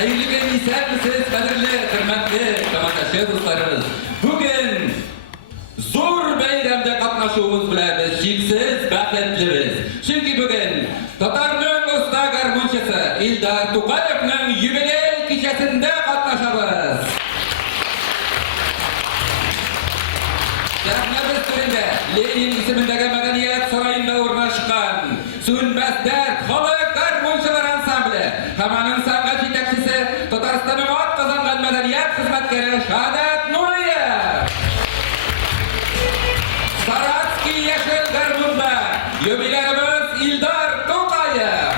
Hayırlı ve misafirsiz, kadirli, hürmetli kamandaşı dostlarımız. Bugün zor bayramda katnaşığımız bilen biz şeksiz, baxetlimiz. Çünkü bugün Tatarның usta garmonçысы İldar To'qayevning yubiley kechasida katnaşabız. Sahnemiz türünde Lenin ismindeki medeniyet sarayında urnaşkan Sönmez Dert Halk Garmonçılar Ansambli Hamanın sanat yetakçısı Tatarstan'ın at kazangan medeniyet hizmetkeri Şahadat Nuriyev. Saratski Yeşil Garmonda yubilerimiz İldar To'qayev.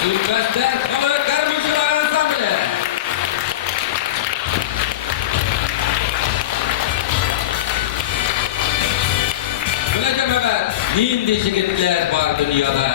Sönmez Dert Halk Garmonçılar Ansambli. Bileceğim evet, nindi şirketler var dünyada,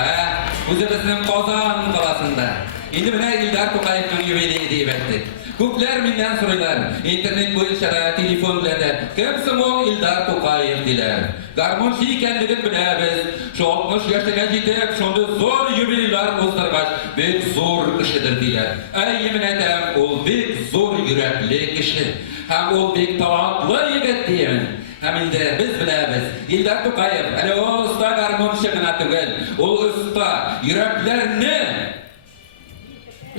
Özbekistan Qozon qalasında. Endi buna İldar To'qayevning yubileyi deyip etdik. Ko'plar mendan so'raylar, internet bo'yicha, telefon bilan kimsin o İldar To'qayev diler. Garmonchi ekanligini bilamiz. Şu 60 yoshga yetib, shunda zo'r yubileylar o'zdirgach, bek zo'r kishidir diler. Ay yemin aytam, ol bek zo'r yurakli kishi. Ham ol bek talantli yigit deyman. Hem indi biz bilamiz. İldar To'qayev, ana o usta garmonchi gina tugul. Ol usta yuraklarni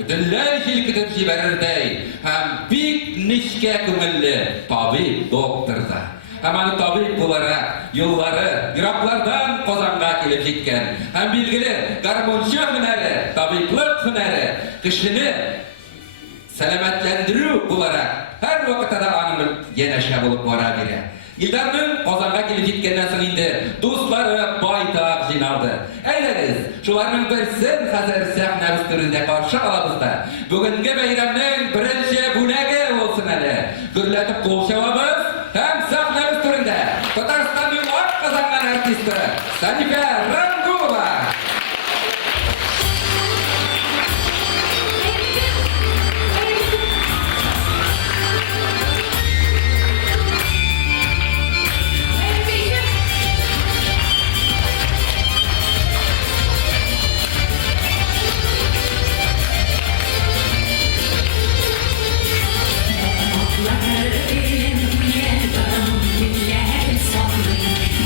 Dillay hilkitib jibarirday, ham bek nishka ko'ngilli tabib doktorda. Hamani tabib bo'larak yo'llari yiroqlardan Qozonga kelib yetgan. Ham belgili garmonchi hunari, tabiblik hunari kishini salomatlantiruv bo'larak har vaqtda anil yanasha bo'lib boraveradi. İldarning Qozonga kelib yetgandan so'ng endi do'stlari boytaq jinaldi. Aylangiz, shularning birsin hozir sahnamiz turida qarshi olamizda. Bugungi bayramning birinchi bo'lagi bo'lsin hali. Gurlatib qo'shavamiz ham sahnamiz turida. Tataristonning ot qozongan artisti Sanifa Rangulova.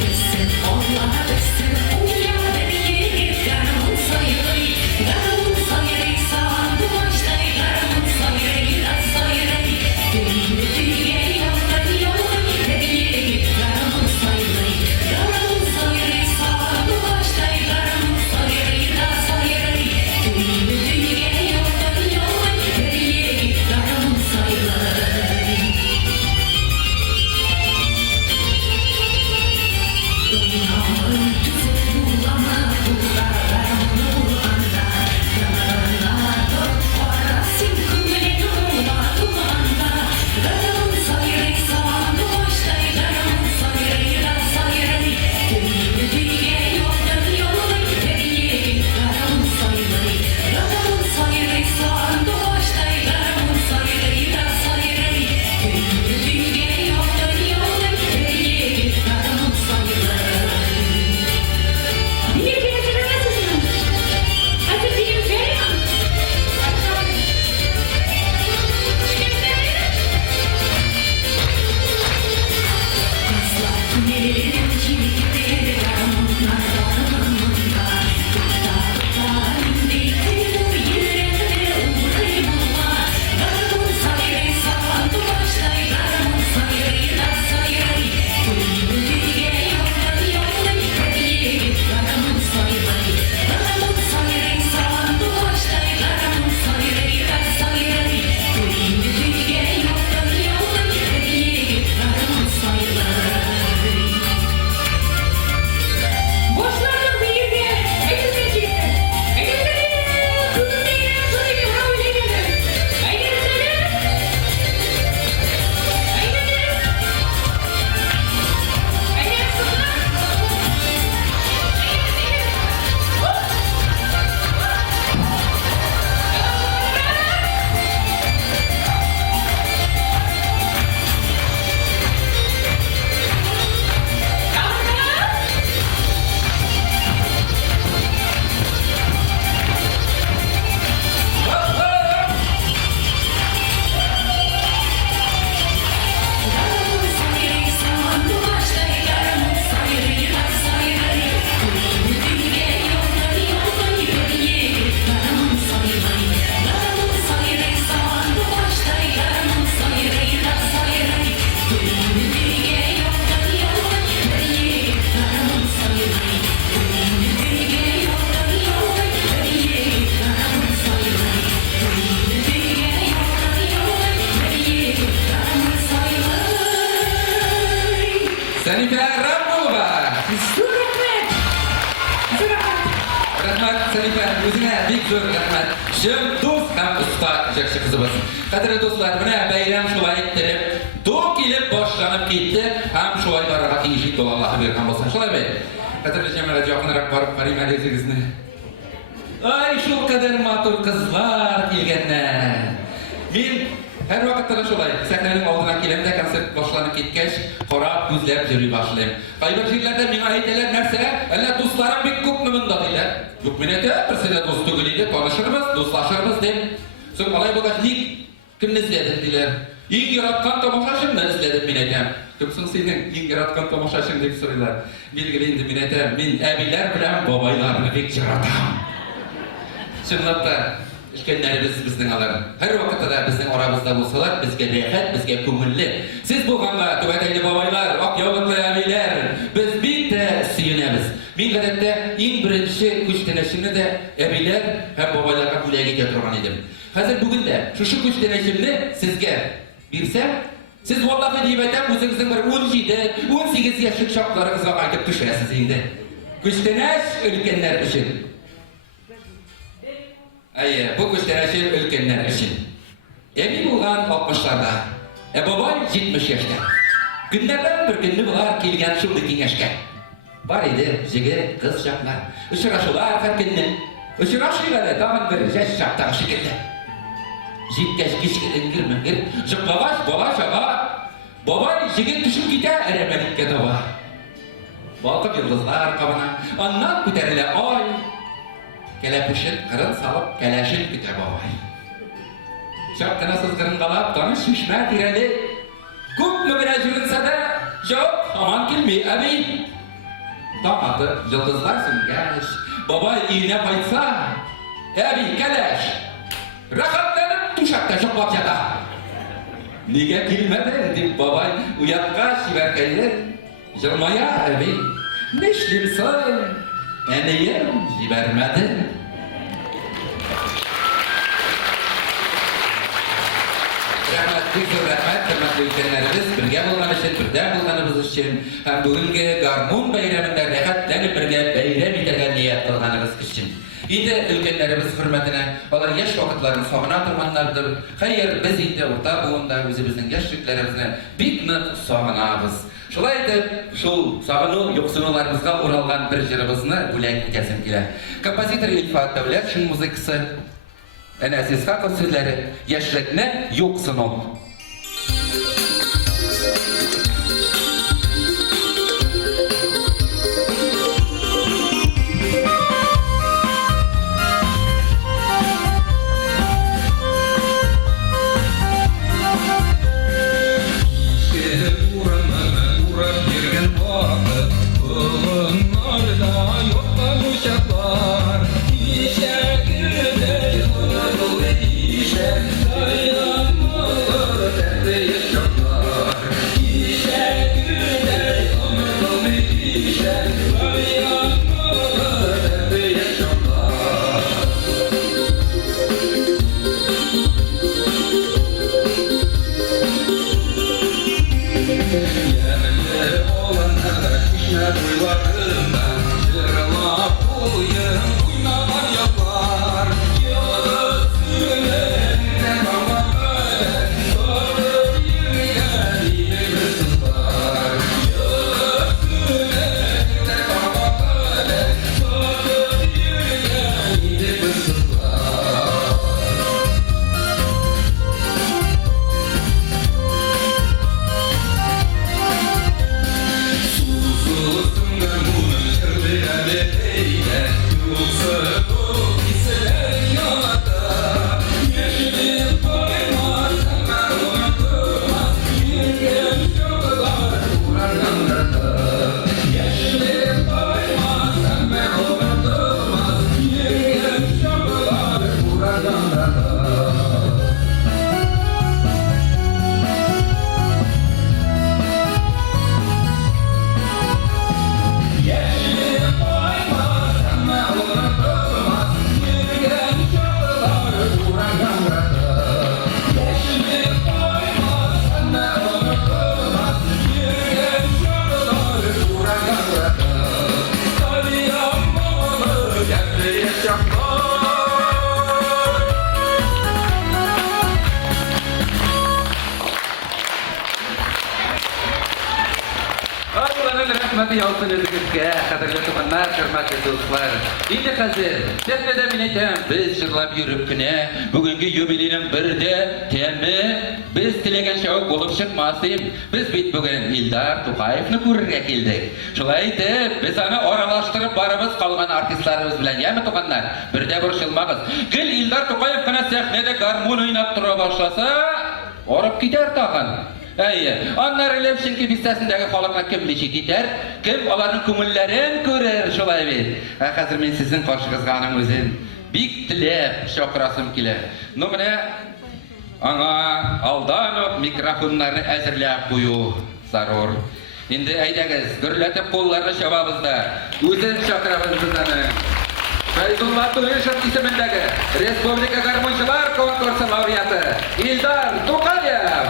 Listen, all I listen. Şerife Ramova. Rahmat Şerife, özüne bir zor rahmat. Şim dost hem usta jakşı kızımız. Kadirli dostlar, buna bayram şulay ettirip, doğu gelip başlanıp gitti. Hem şulay barağa tiyişik dolu Allah'ı verkan olsun. Şulay bey. Kadirli Cemil'e yakınarak barıp karayım elizinizni. Ay şu kadar matur kızlar gelgenler. Min her vakitte şolay. Sahnenin aldına gelemde konsert başlanıp gitkeş, korap gözlep yürüy başlayayım. Kaybır şehirlerde min ayetler nerse, Allah dostlarım bir kup mümünda deyler. Yok minete, bir sene dostu gülüydü, tanışırımız, dostlaşırımız deyim. Sonra alay boğaç nik, kim ne izledim deyler. İlk yaratkan tamaşaşım ne izledim minetem. Kimsin senin ilk yaratkan tamaşaşım deyip soruyorlar. Bilgiliydi minetem, min ebiler bilen babaylarını pek yaratam. Şunlatta, işkenlerimiz bizden alırım. Her vakitte da bizden aramızda olsalar, bizge rehat, bizge kömürlü. Siz bu ganga, tüveteyli babaylar, ak yavutlu abiler, biz bir de suyunemiz. Min gadette, in birinci güç deneşimini de abiler, hem babaylarga güleğe getirgan edim. Hazır bugün de, şu güç deneşimini sizge birsem, siz vallahi diyebetem, özünüzün bir 17, 18 yaşlık şaplarınızga aytıp düşesiniz indi. Güç deneş, ülkenler için. Bu gösterişi ülkenler için. Evi bulan 60'larda, babay 70 yaşta. Günlerden bir günlü bular kelgen şuldaki yaşka. Var idi, jige kız şaplar. Uçuraşılar her günlü. Uçuraşıyla dağın bir yaş şaptağı şekilde. Jipkeş kişkilin girmengir, jıplavaş ağa. Babay jige düşüp gider eremelik dava. Balkıp yıldızlar kabına, anlat küterile ay. Kelepişin kırın salıp keleşin küte babay. Şapkınasız kırın kalap tanış şişme direli. Kup mübire jürünse de yok aman kilmi abi. Damatı yıldızlar süngeş. Babay iğne paytsa. Abi keleş. Rahatlanıp tuşakta şoklap yata. Nige kilmedin deyip babay uyatkaş jiberkeyler. Yılmaya abi. Neşlimsin. Eneyim jibermedi. Rahmat, hürmetli ülkenlerimiz, birge bulgan için, birden bulganımız için, hem bugünkü Garmun bayramında rehatlenip birge bayram itergen niyet kılganımız için. İyi ülkenlerimiz hürmetine, onlar yaş vakitlerini soğuna durmanlardır. Hayır, biz indi orta buğunda bizimizin yaşlıklarımızı bitmek soğunağımız. Şolay edip, şu sağını yoksunularımızga uralgan bir jirimizni gülek kesim kile. Kompozitor İlfat Devlet, şun muzikisi, Enes Kakos sözleri, yaşlıkne yoksunu. İşe, dayanmalar rahmeti yolsun özünüzge, kadarlı tuğanlar, hürmetli dostlar. İndi hazır, kesmeden minetem, biz jırlap yürüp güne, bugünkü jubileynin birde, temi, biz tilegen şavuk bolup çıkmasayım, biz bit bugün İldar Tukayev'ni kururga keldik. Şulay deyip, biz ana oralaştırıp barımız kalgan artistlarımız bilen, yemi tuğanlar, birde buruşulmağız. Gel İldar Tukayev kına sahnede garmon oynap dura başlasa, orap gider tağın. Onlar Levşinki bistesindeki halkına kim biçi gider, kim onların kumullerin görür şolay bir. Hazır men sizin karşınızgaның özün bik tilep şokrasım kile. Numune ana aldanıp mikrofonlarını äzirläp koyu zarur. Indi aydagız, gürletip kollarını şababızda, özün şokrabızdan. Feyzullah Tuleshov isimindagi Respublika Garmonchilar konkursi laureati İldar Tukayev.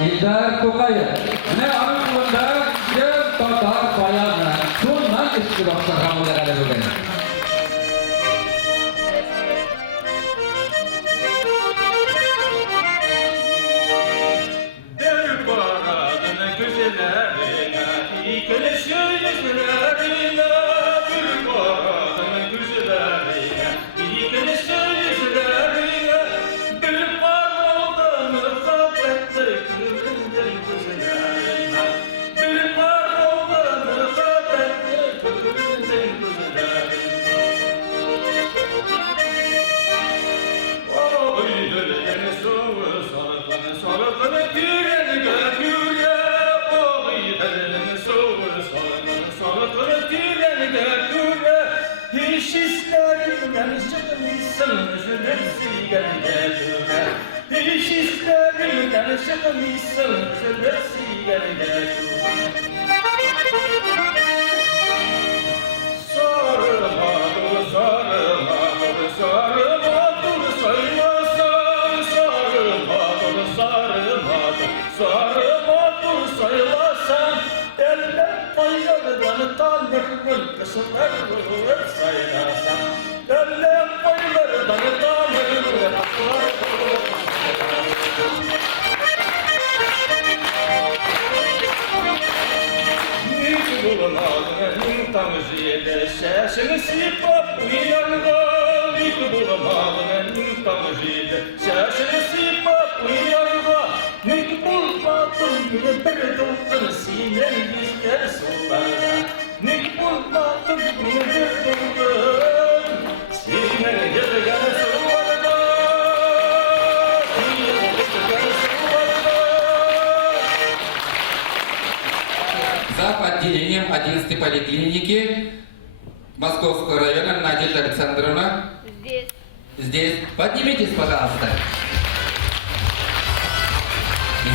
İldar Tukayev, ne anlamında bir tatar bayanı, bundan eski başlarına olarak bugün. Der paradına güzellerine, iyi yüzlerine, bir paradına güzellerine, iyi yüzlerine, bir paradına sabrettik güzellerine, bir paradına sabrettik güzellerine. Oy döleni soğur, sarıkını tireni götürye. Oy döleni soğur, sarıkını tireni götürye. Hiç isterimden çıkmışsın, üzülürsün geldiğine. Hiç isterimden çıkmışsın, üzülürsün geldiğine. Sarılmadı, sarılmadı, sarılmadı, saymasan. Sarılmadı, sarılmadı, sarılmadı, saymasan. Eller paylardan tanrının kısımlarını saymasan. Eller paylardan tanrının bulamadım tanrıcıyla sesini sipap uyarga. Nik bulamadım tanrıcıyla sesini sipap uyarga. Nik bulmadım yine bir doktor sinen bizler sularda. Nik bulmadım yine bir doktor sinen gezegen sularda. Зав. Отделением 11-й поликлиники Московского района Надежда Александровна. Здесь. Здесь. Поднимитесь, пожалуйста.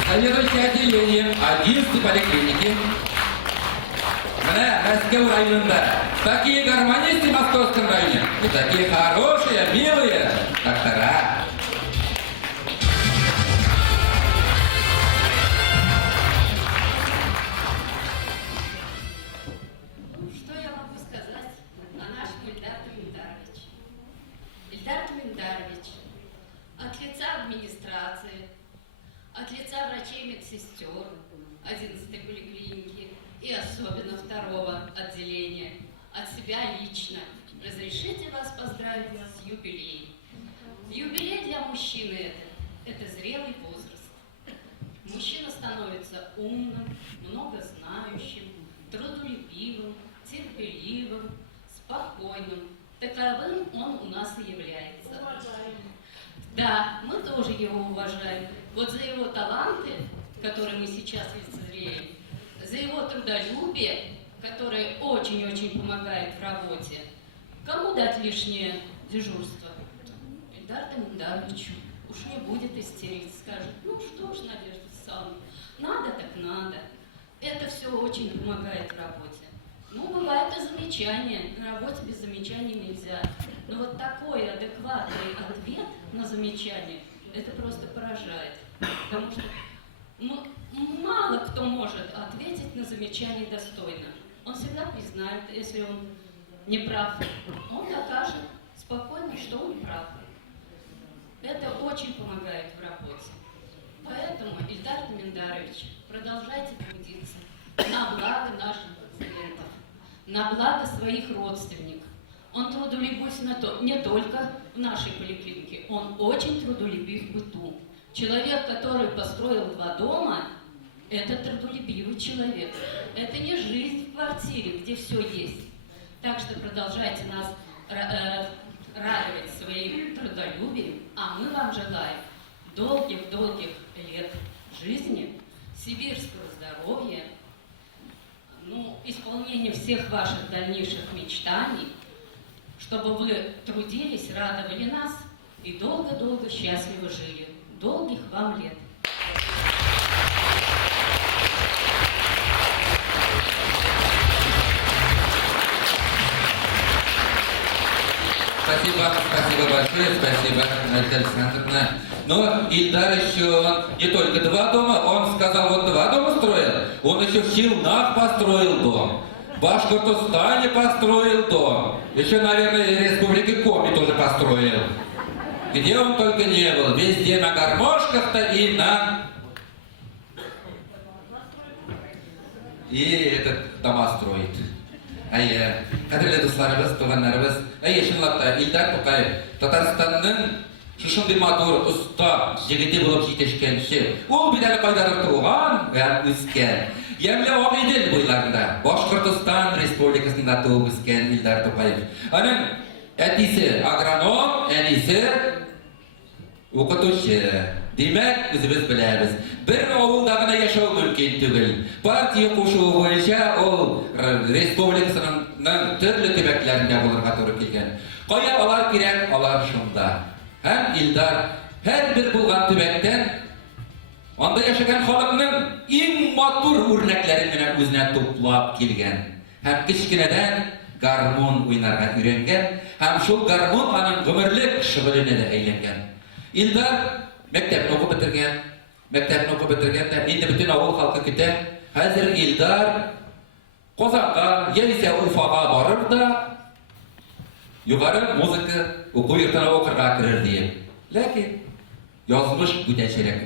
Заведующий отделением 11-й поликлиники. Москва районында. Такие гармонисты в Московском районе. И такие хорошие, милые доктора. Что я могу сказать о нашем Ильдаре Тумендаровиче? Ильдар Тумендарович от лица администрации, от лица врачей и медсестер 11-й поликлиники и особенно 2-го отделения, от себя лично, разрешите вас поздравить с юбилеем. Юбилей для мужчины это зрелый возраст. Мужчина становится умным, многознающим, трудолюбивым, терпеливым, спокойным. Таковым он у нас и является. Да, мы тоже его уважаем. Вот за его таланты, которые мы сейчас лицезреем, за его трудолюбие, которое очень-очень помогает в работе. Кому дать лишнее дежурство? Ильдару Дамидаровичу. Уж не будет истерить, скажет, ну что ж, Надежда Александровна, надо так надо. Это все очень помогает в работе. Ну, бывает и замечания. На работе без замечаний нельзя. Но вот такой адекватный ответ на замечание, это просто поражает. Потому что мало кто может ответить на замечание достойно. Он всегда признает, если он не прав. Он докажет спокойно, что он прав. Это очень помогает в работе. Поэтому, Ильдар Дамидарович, продолжайте трудиться на благо наших пациентов, на благо своих родственников. Он трудолюбив не только в нашей поликлинике, он очень трудолюбив в быту. Человек, который построил 2 дома, это трудолюбивый человек. Это не жизнь в квартире, где все есть. Так что продолжайте нас радовать своим трудолюбием, а мы вам желаем долгих-долгих лет жизни, сибирского здоровья, исполнения всех ваших дальнейших мечтаний, чтобы вы трудились, радовали нас и долго-долго счастливо жили. Долгих вам лет! Спасибо большое, спасибо, Надежда Александровна. Но Ильдар еще не только 2 дома, он сказал, вот 2 дома строил, он еще в Челнах построил дом, в Башкортостане построил дом, еще, наверное, в Республике Коми тоже построил. Где он только не был, везде на гармошках-то и на... И этот дома строит. Қадірлі достарыбыз, туғандарыбыз, шынлапта Ильдар Тоқаев Татарстанның шушындай матур, ұста, жігіті болып жетешкенші. Ол бидәлі қайдадыр туған, өскен. Емлі Ағидел бойларында, Башқұртстан Республикасында туып өскен Ильдар Тоқаев. Аның әтесі агроном, әнесі оқытушы. Демәк, үзебез беләбез. Бер авылда гына яшәү мөмкин түгел. Партия кушуы буенча ул республикасының төрле төбәкләрендә булырга туры килгән. Кая алар кирәк, алар шунда. Һәм Ильдар һәрбер булган төбәктән анда яшәгән халыкның иң матур үрнәкләрен генә үзенә туплап килгән. Һәм кичкенәдән гармон уйнарга өйрәнгән, һәм шул гармон аның гомерлек шөгыленә дә әйләнгән. Ильдар Мәктәпне оқып бетергән дә, инде бөтен авыл халкы көтә. Хәзер Ильдар Казанга, яисә Уфага барыр да, югары музыка уку йортына укырга керер диеп. Ләкин язмыш бүтәнчәрәк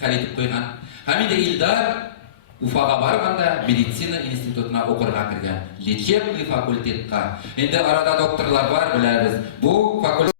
хәл итеп куйган. Һәм инде Ильдар Уфага барганда медицина институтына укырга кергән, лечебный факультетка. Инде арада докторлар бар, беләбез. Бу факультет